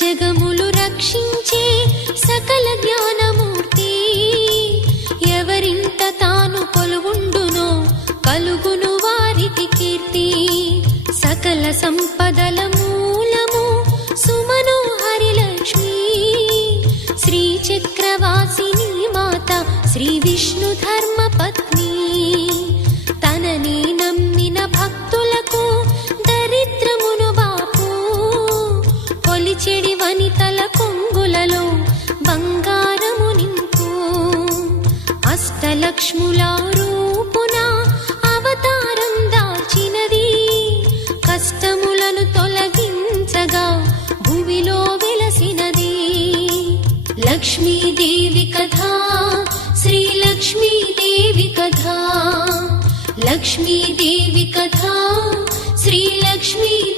జగములు రక్షించే సకల జ్ఞానమూర్తి. ఎవరింట తాను కొలువుండునో కలుగును వారికి కీర్తి. సకల సంపదల మూలము సుమనోహరి లక్ష్మి. శ్రీ చక్రవాసిని మాత శ్రీ విష్ణు ధర్మ పత్ని. తనని నమ్మిన భక్తులకు దరిద్రమును బాపు. కొలిచెడి వనితల కొంగులలో బంగారము నింపు. అష్టలక్ష్ముల రూపున అవతారం దాల్చినది. కష్టములను తొలగించగా భూమిలో వెలసినది. లక్ష్మీదేవి కథ శ్రీ లక్ష్మీదేవి కథ. లక్ష్మీదేవి కథ శ్రీ లక్ష్మీదేవి